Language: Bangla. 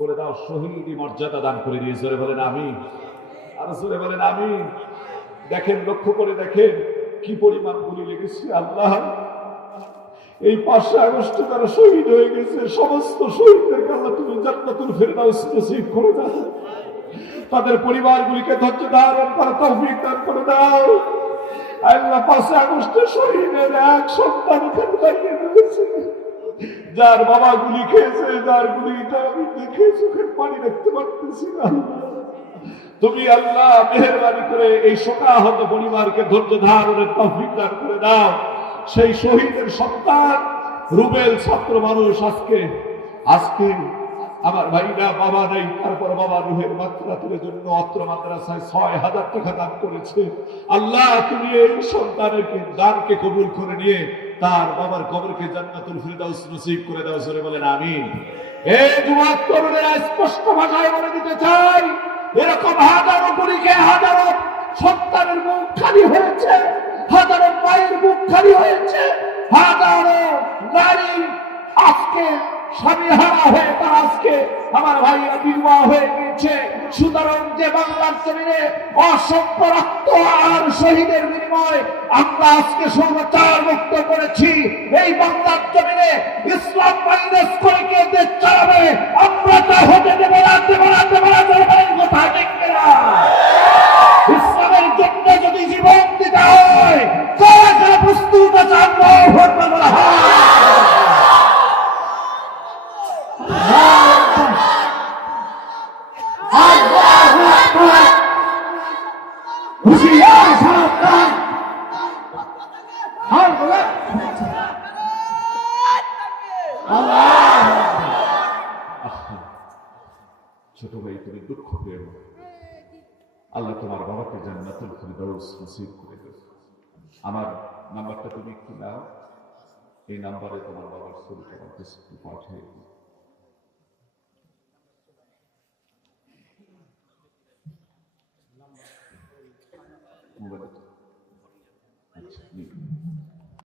করে দাও, শহীদি মর্যাদা দান করে দিয়ে জোরে বলেন আমি আর জোরে বলেন আমি দেখেন, লক্ষ্য করে দেখেন কি পরিমাণ গুলি লেগেছে, আল্লাহ। এই পাঁচশো আগস্ট তারা শহীদ হয়ে গেছে, সমস্ত শহীদদের আল্লাহ তুমি জান্নাতুল ফেরদাউস করে দাও। তাদের পরিবারগুলিকে ধৈর্য ধারণ করে তৌফিক দান করে দাও। আল্লাহ পাঁচে আগস্টে শহীদের এক সন্তান রয়েছে যার বাবা গুলি খেয়েছে, যার গুলিটা আমি দেখে চোখের পানি দেখতে পারতেছি না। তুমি আল্লাহ মেহরবানি করে এই শোকাহত পরিবারকে ধৈর্য ধারণের তৌফিক দান করে দাও। সেই শহীদের সন্তান, রুবেল ছাত্র মানুষ আজকে আজকে আমার ভাইরা, বাবা নেই, তারপর বাবা রুহের মাত্রাতের জন্য অত্র মাদ্রাসায় ছয় হাজার টাকা দান করেছে। আল্লাহ, তুমি এই সন্তানের দানকে কবুল করে নিয়ে তার বাবার কবরকে জান্নাতুল ফিরদাউস নসিব করে দাও সরে বলেন, আমিন। এই যুবক, তরুণেরা স্পষ্ট ভাষায় বলে দিতে চাই, এরকম হাজারো বুড়িকে, হাজারো সন্তানের মুখ খালি হয়েছে, হাজারো মায়ের মুখ খালি হয়েছে, হাজারো নারী আজকে স্বামী হারা হয়ে, তার আজকে আমার ভাইয়েরা বিবাহ হয়ে গিয়েছে। সুতরাং যে বাংলার জমিনে অসংখ্য রক্ত আর শহীদের বিনিময় আমরা আজকে সৌরচার মুক্ত করেছি, এই বাংলার জমিনে ইসলাম মাইনাস করে কে দেশ চালাবে আমরা তা হতে দেবো না দেবো না দেবো না দেবো না কথা? ইসলামের জন্য যদি জীবন দিতে হয় কারা কারা প্রস্তুত আছে আমরা ভোট দেবো না ছোট ভাই তুমি দুঃখ পেয়ে আল্লাহ তোমার বাবাকে জান্নাতুল ফিরদাউস নসিব করে দেবে। আমার নাম্বারটা তুমি একটু নাও। এই নাম্বারে তোমার বাবার ছবি তোমার পাঠিয়ে মোবাইল